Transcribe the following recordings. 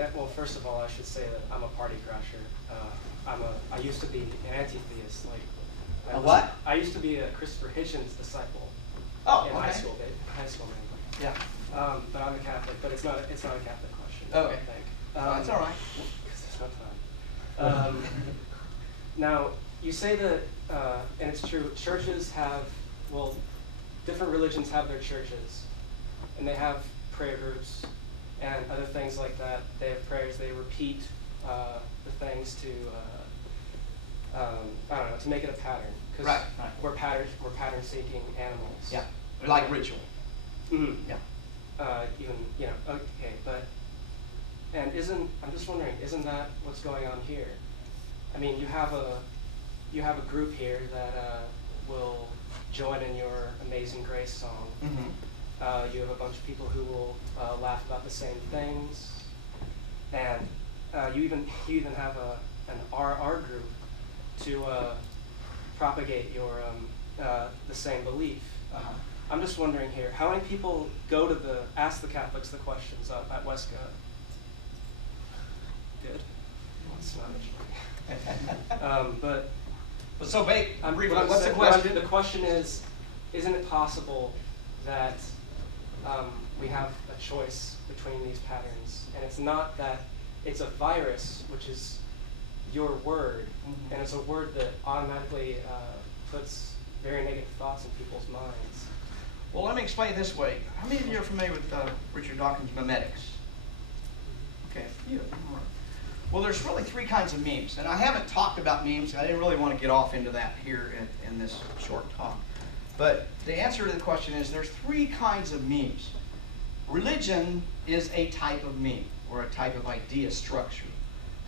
yeah, well, first of all, I should say that I'm a party crasher. I used to be an anti-theist. Like, what? I used to be a Christopher Hitchens disciple. Oh, in okay. high school, man. Yeah. But I'm a Catholic, but it's not a Catholic question. Okay. I think. That's all right. Because there's no time. Now, you say that, and it's true, churches have, well, different religions have their churches, and they have prayer groups and other things like that. They have prayers, they repeat the things to, I don't know, to make it a pattern. Because right. we're pattern-seeking animals. Yeah, like ritual. Mm-hmm. Yeah. Even, okay, but, and I'm just wondering, isn't that what's going on here? I mean, you have a group here that will join in your Amazing Grace song. Mm-hmm. You have a bunch of people who will laugh about the same things, and you even have an RR group to propagate your the same belief. Uh-huh. I'm just wondering here, how many people go to ask the Catholics the questions at Wesco? Good. It's not but so wait, what's the question? question? The question is, isn't it possible that we have a choice between these patterns, and it's not that it's a virus, which is your word, mm-hmm. and it's a word that automatically puts very negative thoughts in people's minds? Well, let me explain it this way. How many of you are familiar with Richard Dawkins' memetics? Okay, a few. Well, there's really three kinds of memes, and I haven't talked about memes. I didn't really want to get off into that here in this short talk. But the answer to the question is there's three kinds of memes. Religion is a type of meme, or a type of idea structure.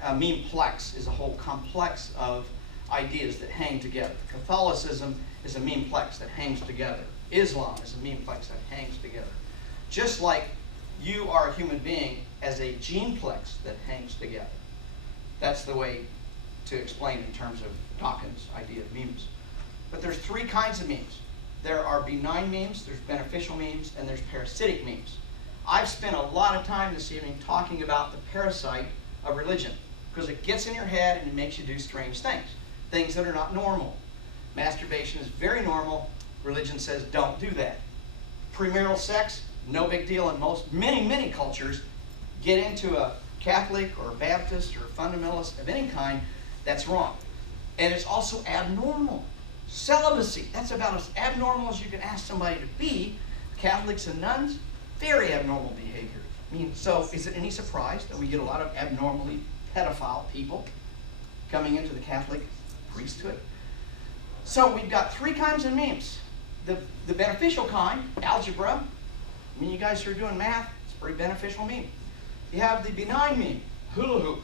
Memeplex is a whole complex of ideas that hang together. Catholicism is a memeplex that hangs together. Islam is a memeplex that hangs together. Just like you are a human being as a geneplex that hangs together. That's the way to explain in terms of Dawkins' idea of memes. But there's three kinds of memes. There are benign memes, there's beneficial memes, and there's parasitic memes. I've spent a lot of time this evening talking about the parasite of religion, because it gets in your head and it makes you do strange things, things that are not normal. Masturbation is very normal. Religion says don't do that. Premarital sex, no big deal in many cultures. Get into a Catholic or a Baptist or a fundamentalist of any kind, that's wrong. And it's also abnormal. Celibacy, that's about as abnormal as you can ask somebody to be. Catholics and nuns, very abnormal behavior. I mean, so is it any surprise that we get a lot of abnormally pedophile people coming into the Catholic priesthood? So we've got three kinds of memes. The beneficial kind, algebra. I mean, you guys who are doing math, it's a pretty beneficial meme. You have the benign meme, hula hoop.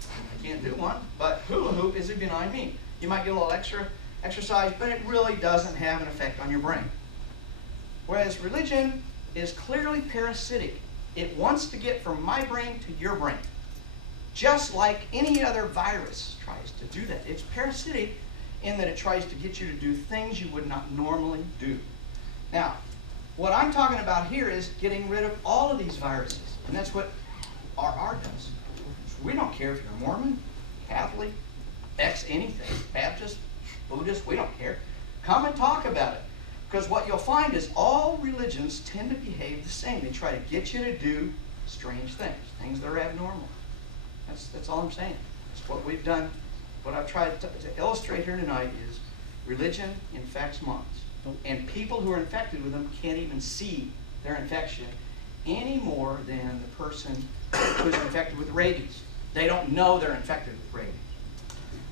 I can't do one, but hula hoop is a benign meme. You might get a little extra exercise, but it really doesn't have an effect on your brain. Whereas religion is clearly parasitic. It wants to get from my brain to your brain. Just like any other virus tries to do that. It's parasitic in that it tries to get you to do things you would not normally do. Now, what I'm talking about here is getting rid of all of these viruses. And that's what RR does. We don't care if you're Mormon, Catholic, anything, Baptist, Buddhist, we don't care. Come and talk about it. Because what you'll find is all religions tend to behave the same. They try to get you to do strange things, things that are abnormal. That's all I'm saying. That's what we've done. What I've tried to illustrate here tonight is religion infects minds. And people who are infected with them can't even see their infection any more than the person who's infected with rabies. They don't know they're infected with rabies.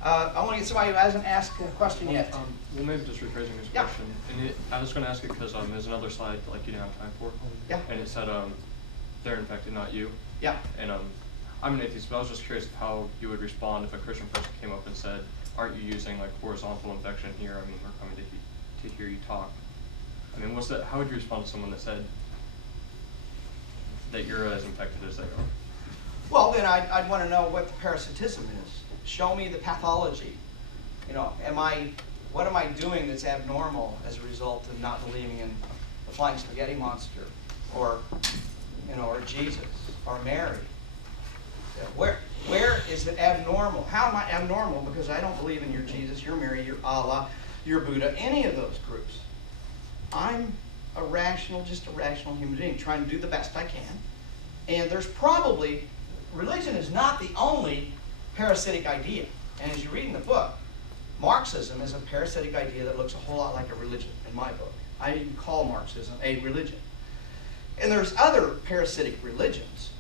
I want to get somebody who hasn't asked a question yet. Well, maybe just rephrasing this question. And I was going to ask it because there's another slide like you didn't have time for. Yeah. And it said they're infected, not you. Yeah. And I'm an atheist, but I was just curious how you would respond if a Christian person came up and said, "Aren't you using like horizontal infection here? I mean, we're coming to hear you talk." I mean, what's that? How would you respond to someone that said that you're as infected as they are? Well, then I'd want to know what the parasitism is. Show me the pathology. You know, what am I doing that's abnormal as a result of not believing in the flying spaghetti monster, or, or Jesus, or Mary? Where is it abnormal? How am I abnormal? Because I don't believe in your Jesus, your Mary, your Allah, your Buddha, any of those groups. I'm just a rational human being, trying to do the best I can. And there's probably, religion is not the only parasitic idea. And as you read in the book, Marxism is a parasitic idea that looks a whole lot like a religion in my book. I even call Marxism a religion. And there's other parasitic religions,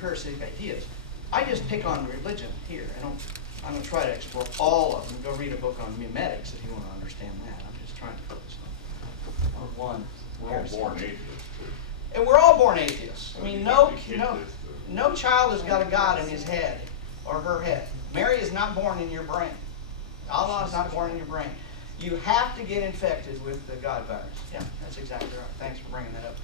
parasitic ideas. I just pick on religion here. I'm going to try to explore all of them. Go read a book on memetics if you want to understand that. I'm just trying to focus on one. We're all born atheists, too. And we're all born atheists. No No child has got a God in his head or her head. Mary is not born in your brain. Allah is not born in your brain. You have to get infected with the God virus. Yeah, that's exactly right. Thanks for bringing that up.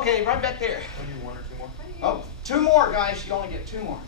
Okay, right back there. Maybe one or two more. Oh, 2 more, guys. You only get 2 more.